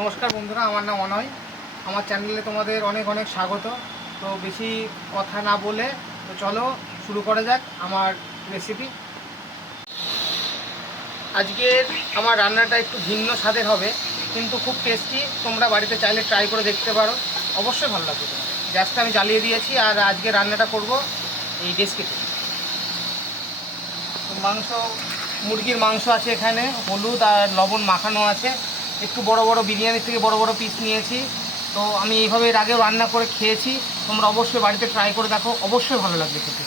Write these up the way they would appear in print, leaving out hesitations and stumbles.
নমস্কার বন্ধুরা, আমার নাম অনয়। আমার চ্যানেলে তোমাদের অনেক অনেক স্বাগত। তো বেশি কথা না বলে তো চলো শুরু করা যাক আমার রেসিপি। আজকের আমার রান্নাটা একটু ভিন্ন স্বাদের হবে, কিন্তু খুব টেস্টি। তোমরা বাড়িতে চাইলে ট্রাই করে দেখতে পারো, অবশ্যই ভালো লাগবে তোমার। গ্যাসটা আমি জ্বালিয়ে দিয়েছি আর আজকে রান্নাটা করব এই ডেস্কিতে। মাংস, মুরগির মাংস আছে এখানে, হলুদ আর লবণ মাখানো আছে। একটু বড় বড় বিরিয়ানির থেকে বড় বড় পিস নিয়েছি। তো আমি এইভাবে এর আগেও রান্না করে খেয়েছি, তোমরা অবশ্যই বাড়িতে ট্রাই করে দেখো, অবশ্যই ভালো লাগবে খেতে।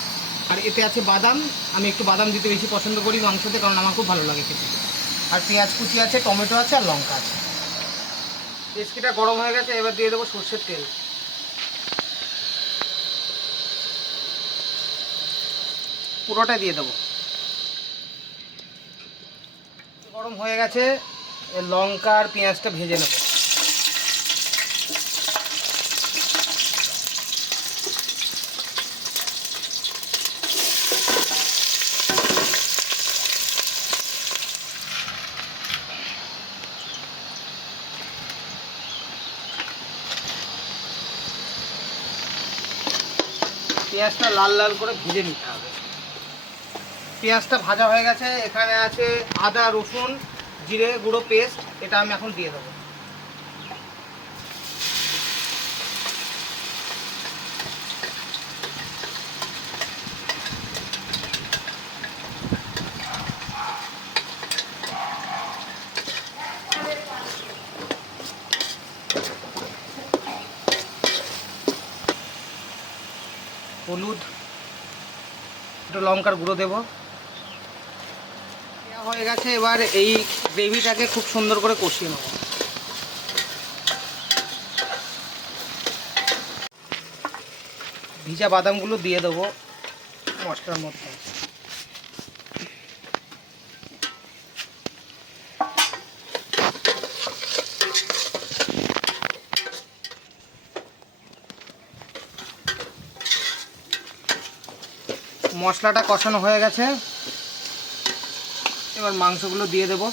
আর এতে আছে বাদাম, আমি একটু বাদাম দিতে বেশি পছন্দ করি মাংসতে, কারণ আমার খুব ভালো লাগে খেতে। আর পেঁয়াজ কুচি আছে, টমেটো আছে আর লঙ্কা আছে। রেসিপিটা গরম হয়ে গেছে, এবার দিয়ে দেবো সর্ষের তেল। পুরোটাই দিয়ে দেবো। গরম হয়ে গেছে, লঙ্কা আর পেঁয়াজটা ভেজে নেব। পেঁয়াজটা লাল লাল করে ভেজে নিতে হবে। পেঁয়াজটা ভাজা হয়ে গেছে, এখানে আছে আদা রসুন জিরে গুঁড়ো পেস্ট, এটা আমি এখন দিয়ে দেবো। হলুদ, একটু লঙ্কার গুঁড়ো দেবো। হয়ে গেছে, এবার এই গ্রেভিটাকে খুব সুন্দর করে কষিয়ে নেব। ভিজা বাদামগুলো দিয়ে দেবো মশলার মধ্যে। মশলাটা কষানো হয়ে গেছে, এবার মাংসগুলো দিয়ে দেবো।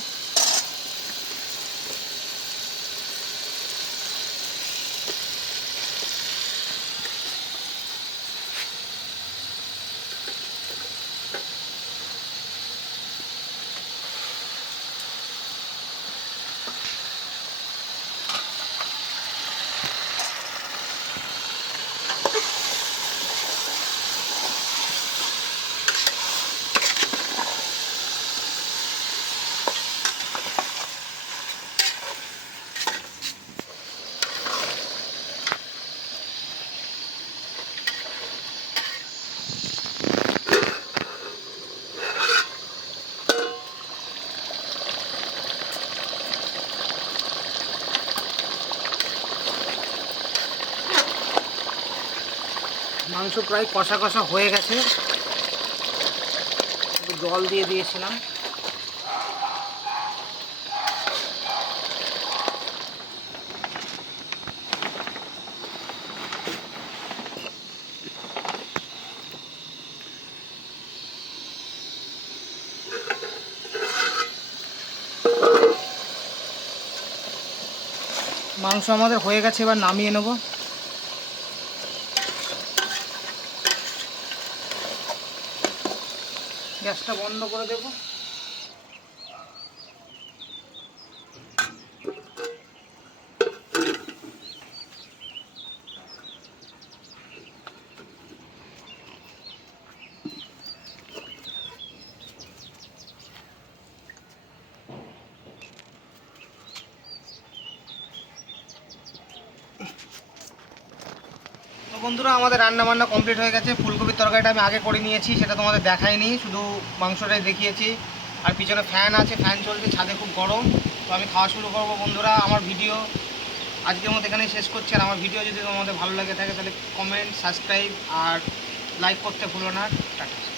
মাংস প্রায় কষা কষা হয়ে গেছে, একটু জল দিয়ে দিয়েছিলাম। মাংস আমাদের হয়ে গেছে, এবার নামিয়ে নেব। গ্যাসটা বন্ধ করে দেব। তো বন্ধুরা, আমাদের রান্না বান্না কমপ্লিট হয়ে গেছে। ফুলকপির তরকারিটা আমি আগে করে নিয়েছি, সেটা তোমাদের দেখাইনি, শুধু মাংসটাই দেখিয়েছি। আর পিছনে ফ্যান আছে, ফ্যান চলছে, ছাদে খুব গরম। তো আমি খাওয়া শুরু করবো। বন্ধুরা, আমার ভিডিও আজকের মতো এখানেই শেষ করছি। আর আমার ভিডিও যদি তোমাদের ভালো লাগে থাকে তাহলে কমেন্ট, সাবস্ক্রাইব আর লাইক করতে ভুলো না। টাটা।